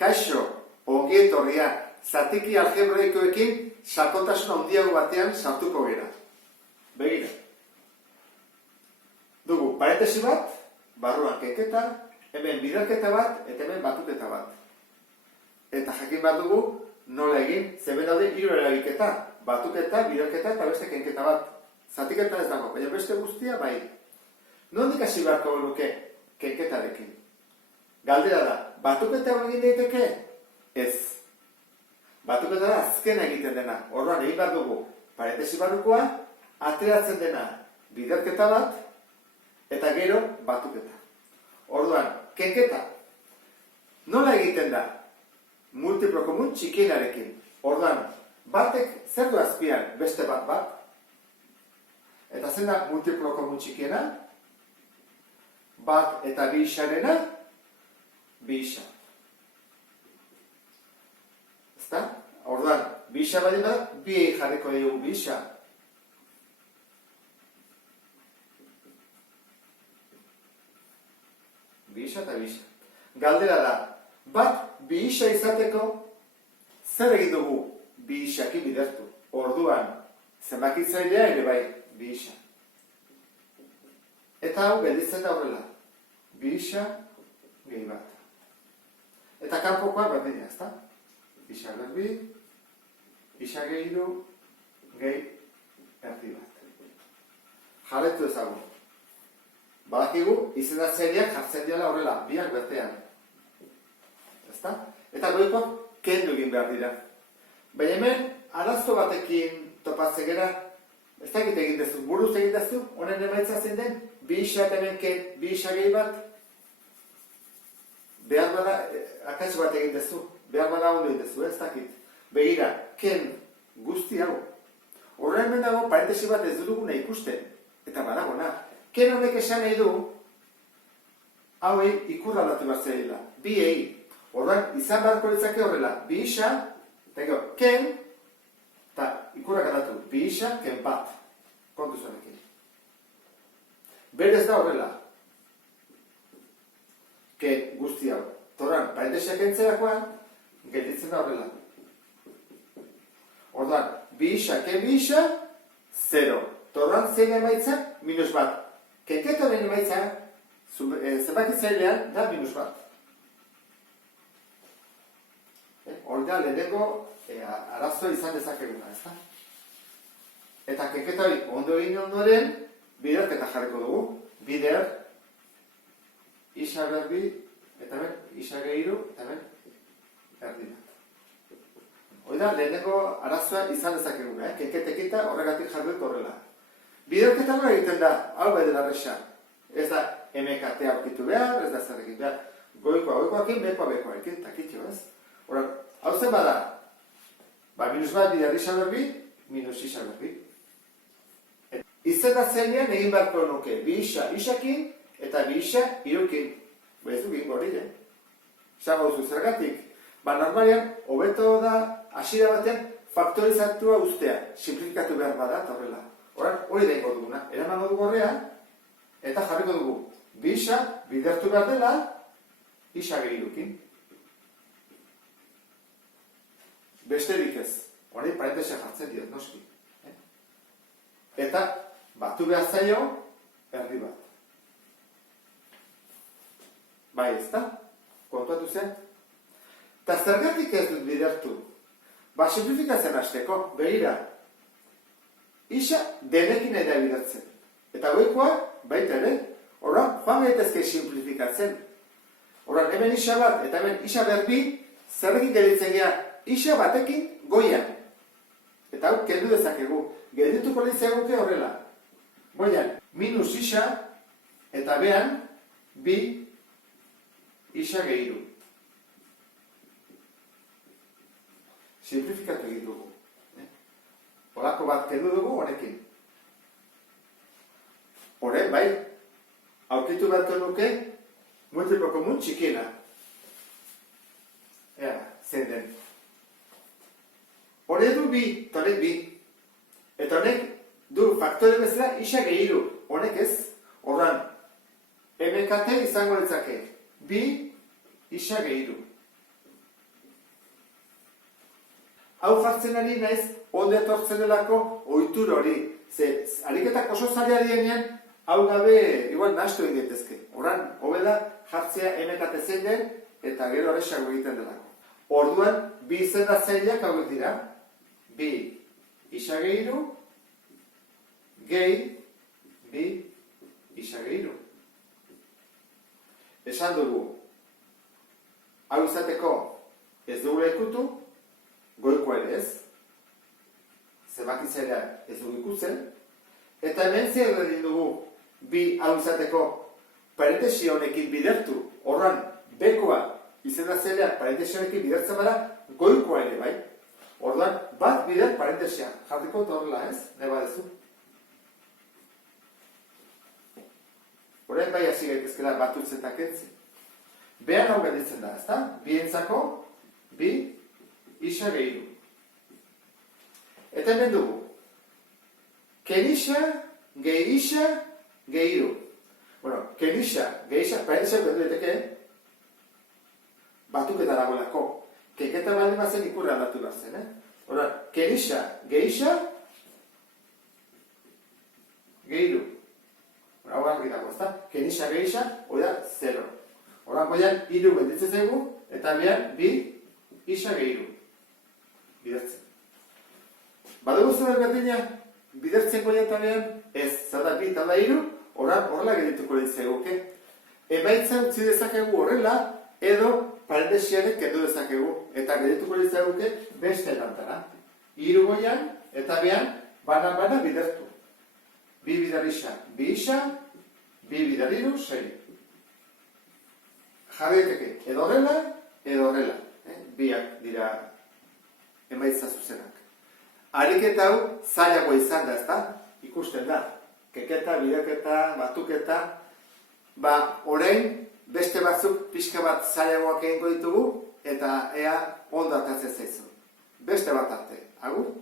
Kaixo, ongi etorria, zatiki algebreikoekin sakontasun handiago batean sartuko gera. Begira. Dugu parentesi bat, barruan kenketa, hemen biderketa bat, eta hemen batuketa bat. Eta jakin bat dugu, nola egin, zeben daude hiru erabiketa, batuketa, biderketa eta beste kenketa bat. Zatiketa ez dago, baina beste guztia bai. Nondik hasi beharko luke kenketarekin? Galdera da, batuketa egin daiteke? Ez. Batuketa da azkena egiten dena. Orduan egin behar dugu parentesi barrukoa, ateratzen dena biderketa bat, eta gero batuketa. Orduan, kenketa. Nola egiten da? Multiplo komun txikienarekin. Orduan, batek zer du azpian beste bat? Eta zen da multiplo komun txikiena? Bat eta bi isarena? Bi isa. Ezta? Orduan, bi isa baldin bada, bi jarriko dugu bi isa. Bi isa eta bi isa. Galdera da, bat bi isa izateko, zer egin dugu bi isakin bidertu? Orduan, zenbakitzailea ere bai, bi isa. Eta hau gelditzen da horrela. Bi isa, gehi bat. Eta kanpokoa berdina, ezta? Isa berbi, isa gehi du, gehi erdi bat. Jarretu ezagun. Badakigu, izendatzaileak jartzen diala horrela, biak bertean. Ezta? Eta goikoak kendu egin behar dira. Baina hemen, arazo batekin topatzen gera, ez dakit egin dezu, buruz egin dezu, honen emaitza zein den, bi isa eta hemen bi isa gehi bat, behar bada, akats bat egin dezu, behar bada ondo egin dezu, ez dakit. Begira, ken guzti hau. Horren hemen dago, parentesi bat ez duguna ikusten, eta badagona. Ken honek esan nahi du, hauei ikurra aldatu bat zela, bi egi. Horren, izan beharko litzake horrela, bi isa, eta gero, ken, eta ikurrak aldatu, bi isa, ken bat. Kontu zuenekin. Berez da horrela. Ken guzti hau. Torran, parentesiak entzerakoan, gelditzen da horrela. Orduan, bi isa, ken bi isa, 0. Torran, zein emaitza, minus bat. Kenketoren emaitza, zenbakitzailean, da minus bat. Horda, lehenengo, arazo izan dezakeguna, ez da? Eta kenketari ondo egin ondoren, biderketa jarriko dugu. Bider, isa berbi, eta hemen, isa gehiru, eta hemen, erdi bat. Oida, lehenengo arazoa izan dezakeguna, kenketekita horregatik jarduet horrela. Biderketa nola egiten da, hau bai dela resa. Ez da, MKT aurkitu behar, ez da zer egin behar. Goikoakin, bekoakin, takitxo, ez? Hora, hau zen bada, minus bat bider isa berbi, minus isa berbi. Izendatzailean egin beharko nuke, bi isa isakin, eta bi isa irukin. Bezu gingo hori, Zago duzu zergatik. Normalian, hobeto da, hasiera batean, faktorizatua ustea. Simplifikatu behar bada, eta horrela. Hori da ingo duguna. Eramango dugu horrean, eta jarriko dugu. Bi isa, bidertu behar dela, isa gehirukin. Besterik ez. Hori parentesia jartzen diot, noski. Eta, batu behar zaio, erdi bat. Bai, ez da? Kontuatu zen? Eta zergatik ez dut bidertu? Simplifikatzen hasteko, begira. Isa denekin eda bidertzen. Eta goikoa, baita ere, horren, joan gaitezke simplifikatzen. Horren, hemen isa bat, eta hemen isa berbi, zerrekin gelitzen gea, isa batekin goian. Eta hau, kendu dezakegu. Geldituko litzaguke horrela. Boian, minus isa, eta behan, bi isa gehiru. Simplifikatu egin dugu. Horako bat kendu dugu honekin. Horren, bai, aurkitu beharko nuke, multiplo komun txikiena. Ea, zein den. Horre du bi, eta honek bi. Eta honek du faktore bezala isa gehiru. Honek ez, horran, MKT izango litzake. Bi isa gehiru. hau jartzen ari naiz, onde etortzen delako ohitur hori. Ze, ariketak oso zaila dienean, hau gabe, igual, nahastu egin daitezke. Horan, hobe da, jartzea emekate zein den, eta gero horrexago egiten delako. Orduan, bi izendatzaileak hauek dira. Bi isageiru, gehi, bi isageiru. Esan dugu, hau izateko ez dugula ikutu, goikoa ere ez, zenbakitzera ez dugu ikutzen, eta hemen zer egin dugu bi hau izateko parentesi honekin bidertu, horran bekoa izendatzaileak parentesi honekin bidertzen bada, goikoa ere bai. Orduan, bat bider parentesia, jarriko horrela ez, nahi badezu. Orain bai hasi gaitezkela batutzen eta kentzen. Behan hau gelditzen da, ezta? Bientzako, bi isageiru. Eta hemen dugu, kenisa, gehisa, gehiru. Bueno, kenisa, gehisa, parentesia bendu daiteke, batuketa dagoelako. Keketa baldin bazen ikurra aldatu behar zen, Hora, kenisa, gehisa, gehiru. Hau argi dago, ezta? Kenisa, gehisa, hori da, 0. Hora, goian, hiru benditzen zaigu, eta bian, bi, isa, gehiru. Bidertzen. Badugu zuen berdina, bidertzen goian eta bian, ez, zara bi eta da hiru, horrela gerituko ditzeguke. Emaitza utzi dezakegu horrela, edo parentesianek kendu dezakegu, eta gerituko ditzeguke beste lantara. Hiru goian, eta bian, bana bidertu. Bi bidar isa, bi isa, bi bidar hiru, 6. Jarrieteke, edo horrela, biak dira emaitza zuzenak. Ariketa hau zailagoa izan da, ezta? Ikusten da. Keketa, bideketa, batuketa, orain beste batzuk pixka bat zailagoak egingo ditugu, eta ea ondo atatzen zaizu. Beste bat arte. Agur?